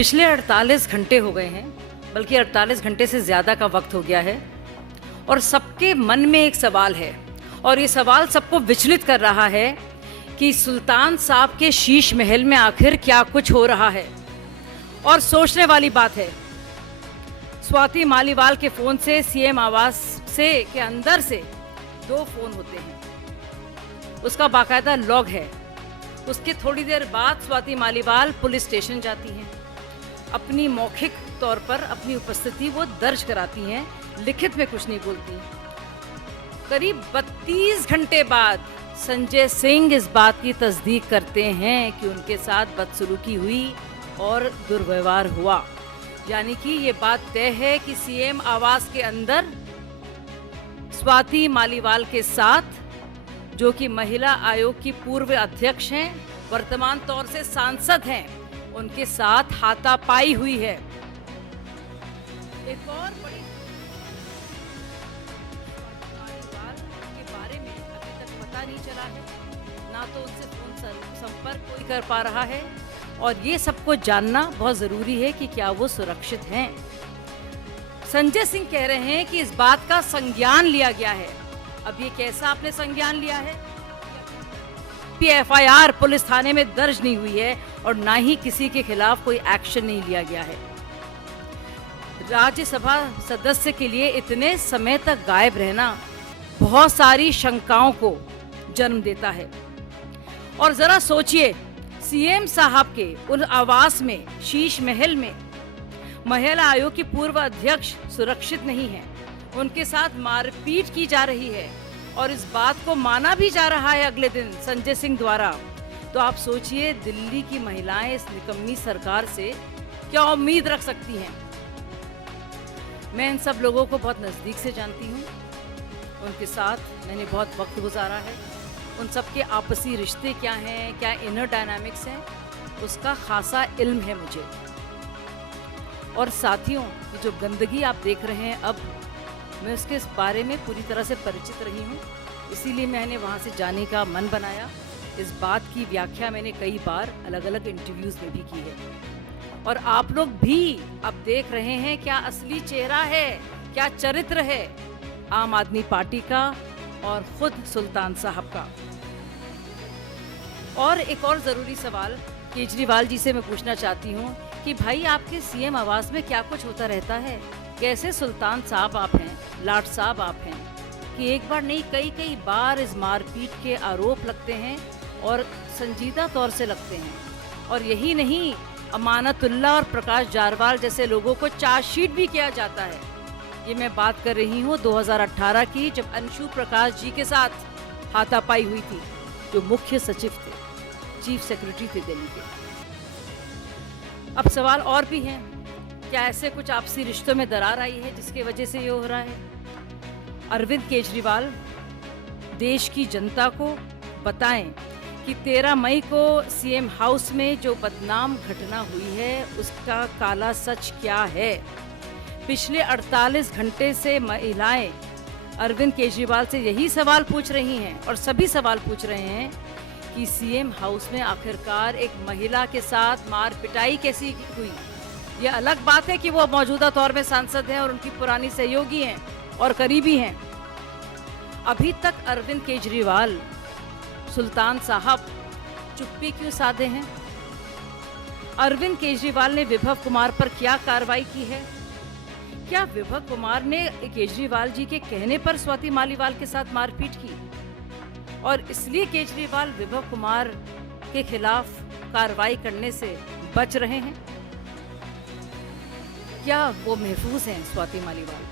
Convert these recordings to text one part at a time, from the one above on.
पिछले 48 घंटे हो गए हैं, बल्कि 48 घंटे से ज़्यादा का वक्त हो गया है और सबके मन में एक सवाल है और ये सवाल सबको विचलित कर रहा है कि सुल्तान साहब के शीश महल में आखिर क्या कुछ हो रहा है। और सोचने वाली बात है, स्वाति मालीवाल के फ़ोन से सीएम आवास से के अंदर से 2 फ़ोन होते हैं, उसका बाकायदा लॉग है। उसके थोड़ी देर बाद स्वाति मालीवाल पुलिस स्टेशन जाती हैं, अपनी मौखिक तौर पर अपनी उपस्थिति वो दर्ज कराती हैं, लिखित में कुछ नहीं बोलती। करीब 32 घंटे बाद संजय सिंह इस बात की तस्दीक करते हैं कि उनके साथ बदसलूकी हुई और दुर्व्यवहार हुआ। यानी कि ये बात तय है कि सीएम आवास के अंदर स्वाति मालीवाल के साथ, जो कि महिला आयोग की पूर्व अध्यक्ष हैं, वर्तमान तौर से सांसद हैं, उनके साथ हाथापाई हुई है। एक और बड़ी मालीवाल के बारे में अभी तक पता नहीं चला है, ना तो उनसे फोन संपर्क कोई कर पा रहा है और ये सबको जानना बहुत ज़रूरी है कि क्या वो सुरक्षित हैं। संजय सिंह कह रहे हैं कि इस बात का संज्ञान लिया गया है। अब ये कैसा आपने संज्ञान लिया है? एफआईआर पुलिस थाने में दर्ज नहीं हुई है और ना ही किसी के खिलाफ कोई एक्शन नहीं लिया गया है। राज्यसभा सदस्य के लिए इतने समय तक गायब रहना बहुत सारी शंकाओं को जन्म देता है। और जरा सोचिए, सीएम साहब के उन आवास में, शीश महल में, महिला आयोग की पूर्व अध्यक्ष सुरक्षित नहीं है, उनके साथ मारपीट की जा रही है और इस बात को माना भी जा रहा है अगले दिन संजय सिंह द्वारा। तो आप सोचिए, दिल्ली की महिलाएं इस निकम्मी सरकार से क्या उम्मीद रख सकती हैं? मैं इन सब लोगों को बहुत नज़दीक से जानती हूँ, उनके साथ मैंने बहुत वक्त गुजारा है। उन सब के आपसी रिश्ते क्या हैं, क्या इनर डायनामिक्स हैं, उसका खासा इल्म है मुझे। और साथियों, ये जो गंदगी आप देख रहे हैं, अब मैं उसके इस बारे में पूरी तरह से परिचित रही हूँ, इसीलिए मैंने वहाँ से जाने का मन बनाया। इस बात की व्याख्या मैंने कई बार अलग अलग इंटरव्यूज़ में भी की है और आप लोग भी अब देख रहे हैं क्या असली चेहरा है, क्या चरित्र है आम आदमी पार्टी का और खुद सुल्तान साहब का। और एक और ज़रूरी सवाल केजरीवाल जी से मैं पूछना चाहती हूँ कि भाई, आपके सीएम आवास में क्या कुछ होता रहता है? कैसे सुल्तान साहब आप हैं, लाट साहब आप हैं कि एक बार नहीं कई बार इस मारपीट के आरोप लगते हैं और संजीदा तौर से लगते हैं। और यही नहीं, अमानतुल्लाह और प्रकाश जारवाल जैसे लोगों को चार्जशीट भी किया जाता है। ये मैं बात कर रही हूँ 2018 की, जब अंशु प्रकाश जी के साथ हाथापाई हुई थी, जो मुख्य सचिव थे, चीफ सेक्रेटरी थे दिल्ली के। अब सवाल और भी हैं, क्या ऐसे कुछ आपसी रिश्तों में दरार आई है जिसकी वजह से ये हो रहा है? अरविंद केजरीवाल देश की जनता को बताएं कि 13 मई को सीएम हाउस में जो बदनाम घटना हुई है, उसका काला सच क्या है। पिछले 48 घंटे से महिलाएं अरविंद केजरीवाल से यही सवाल पूछ रही हैं और सभी सवाल पूछ रहे हैं कि सीएम हाउस में आखिरकार एक महिला के साथ मार पिटाई कैसी हुई। ये अलग बात है कि वो मौजूदा तौर में सांसद हैं और उनकी पुरानी सहयोगी हैं और करीबी हैं। अभी तक अरविंद केजरीवाल, सुल्तान साहब चुप्पी क्यों साधे हैं? अरविंद केजरीवाल ने विभव कुमार पर क्या कार्रवाई की है? क्या विभव कुमार ने केजरीवाल जी के कहने पर स्वाति मालीवाल के साथ मारपीट की और इसलिए केजरीवाल विभव कुमार के खिलाफ कार्रवाई करने से बच रहे हैं? क्या वो महफूज हैं स्वाति मालीवाल?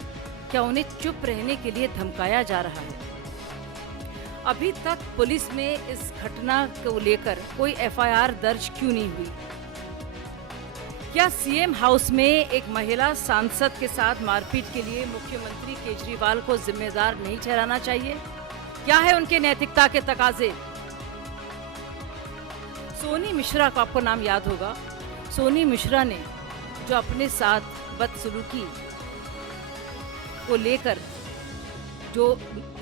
क्या उन्हें चुप रहने के लिए धमकाया जा रहा है? अभी तक पुलिस में इस घटना को लेकर कोई एफआईआर दर्ज क्यों नहीं हुई? क्या सीएम हाउस में एक महिला सांसद के साथ मारपीट के लिए मुख्यमंत्री केजरीवाल को जिम्मेदार नहीं ठहराना चाहिए? क्या है उनके नैतिकता के तकाजे? सोनी मिश्रा को आपको नाम याद होगा। सोनी मिश्रा ने जो अपने साथ बदसलूकी को लेकर जो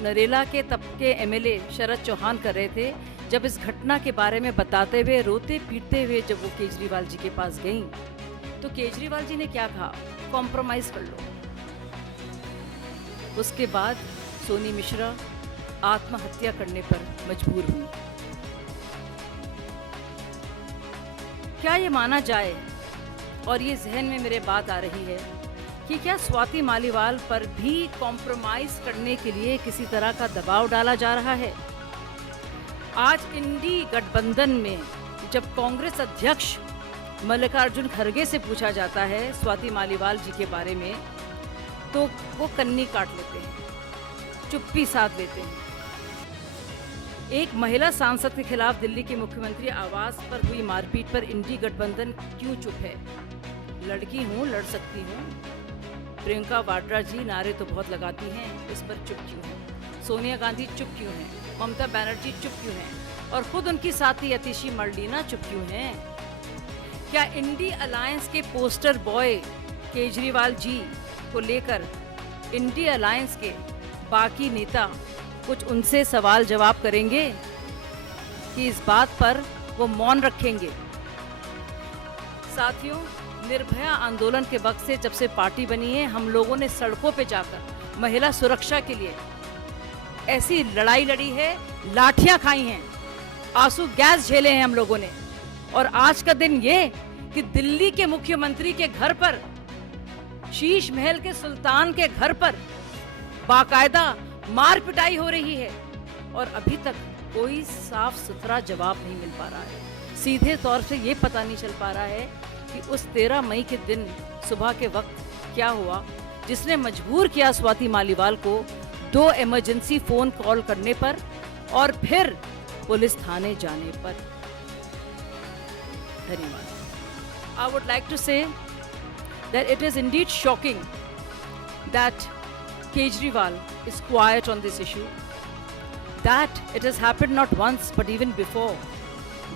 नरेला के तब के एमएलए शरद चौहान कर रहे थे, जब इस घटना के बारे में बताते हुए रोते पीटते हुए जब वो केजरीवाल जी के पास गईं, तो केजरीवाल जी ने क्या कहा, कॉम्प्रोमाइज कर लो। उसके बाद सोनी मिश्रा आत्महत्या करने पर मजबूर हुई। क्या ये माना जाए, और ये जहन में मेरे बात आ रही है कि क्या स्वाति मालीवाल पर भी कॉम्प्रोमाइज करने के लिए किसी तरह का दबाव डाला जा रहा है? आज इंडी गठबंधन में जब कांग्रेस अध्यक्ष मल्लिकार्जुन खड़गे से पूछा जाता है स्वाति मालीवाल जी के बारे में, तो वो कन्नी काट लेते हैं, चुप्पी साध लेते हैं। एक महिला सांसद के खिलाफ दिल्ली के मुख्यमंत्री आवास पर हुई मारपीट पर इंडी गठबंधन क्यों चुप है? लड़की हूँ, लड़ सकती हूँ। प्रियंका वाड्रा जी नारे तो बहुत लगाती हैं, इस पर चुप क्यों हैं? सोनिया गांधी चुप क्यों हैं? ममता बनर्जी चुप क्यों हैं? और खुद उनकी साथी यतीशी मर्डीना चुप क्यों हैं? क्या इंडी अलायंस के पोस्टर बॉय केजरीवाल जी को लेकर इंडी अलायंस के बाकी नेता कुछ उनसे सवाल जवाब करेंगे कि इस बात पर वो मौन रखेंगे? साथियों, निर्भया आंदोलन के वक्त से जब से पार्टी बनी है, हम लोगों ने सड़कों पे जाकर महिला सुरक्षा के लिए ऐसी लड़ाई लड़ी है, लाठियां खाई हैं, आंसू गैस झेले हैं हम लोगों ने। और आज का दिन ये कि दिल्ली के मुख्यमंत्री के घर पर, शीश महल के सुल्तान के घर पर बाकायदा मार पिटाई हो रही है और अभी तक कोई साफ सुथरा जवाब नहीं मिल पा रहा है। सीधे तौर से ये पता नहीं चल पा रहा है कि उस 13 मई के दिन सुबह के वक्त क्या हुआ जिसने मजबूर किया स्वाति मालीवाल को 2 इमरजेंसी फोन कॉल करने पर और फिर पुलिस थाने जाने पर। धन्यवाद। I would like to say that it is indeed shocking that Kejriwal is quiet on this issue, that it has happened not once but even before,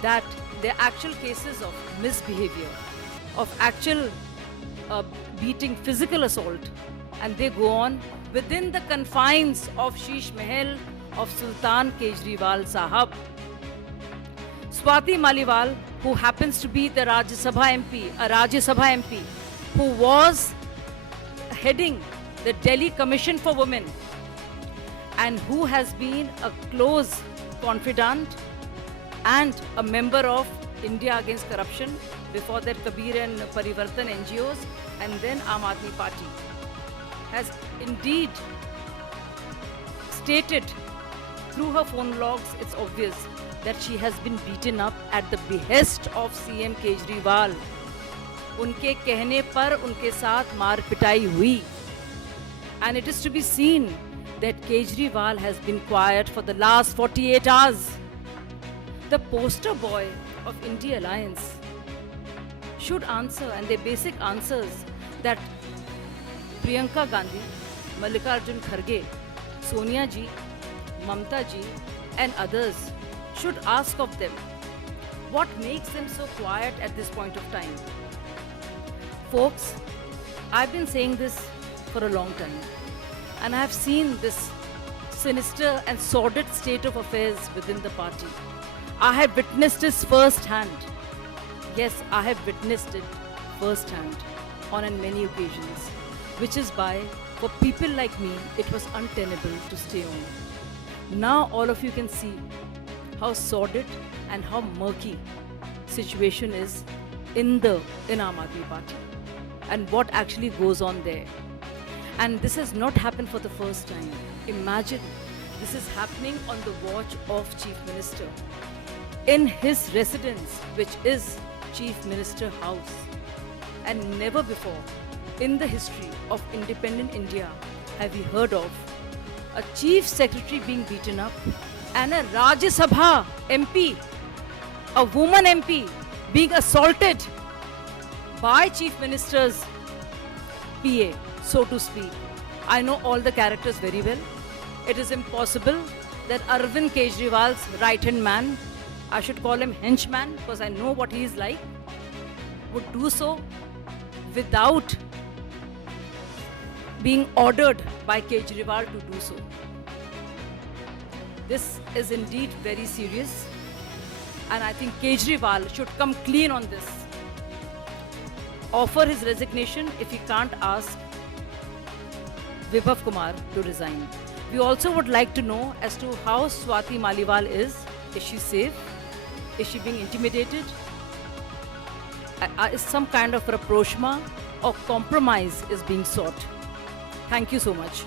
that there are actual cases of misbehavior, of actual beating, physical assault, and they go on within the confines of Sheesh Mahal of Sultan Kejriwal Sahab. Swati Maliwal, who happens to be the Rajya Sabha MP, who was heading the Delhi Commission for Women and who has been a close confidant and a member of India Against Corruption before that Kabir and Parivartan NGOs and then Aam Aadmi Party, has indeed stated through her phone logs, it's obvious that she has been beaten up at the behest of CM Kejriwal. उनके कहने पर उनके साथ मार पिटाई हुई. And it is to be seen that Kejriwal has been quiet for the last 48 hours. The poster boy of India Alliance should answer, and their basic answers that Priyanka Gandhi, Mallikarjun Kharge, Sonia ji, Mamta ji and others should ask of them what makes them so quiet at this point of time. Folks, I've been saying this for a long time, and I have seen this sinister and sordid state of affairs within the party. I have witnessed this firsthand. Yes, I have witnessed it firsthand on many occasions, which is why for people like me, it was untenable to stay on. Now all of you can see how sordid and how murky situation is in Aam Aadmi Party and what actually goes on there. And this has not happened for the first time. Imagine this is happening on the watch of Chief Minister in his residence, which is Chief Minister House. And never before in the history of independent India have we heard of a Chief Secretary being beaten up and a Rajya Sabha MP, a woman MP, being assaulted by Chief Minister's PA, so to speak. I know all the characters very well. It is impossible that Arvind Kejriwal's right-hand man, I should call him henchman because I know what he is like, would do so without being ordered by Kejriwal to do so. This is indeed very serious, and I think Kejriwal should come clean on this. offer his resignation if he can't ask Vibhav Kumar to resign. We also would like to know as to how Swati Maliwal is. Is she safe? Is she being intimidated? Is some kind of rapprochement or compromise is being sought? Thank you so much.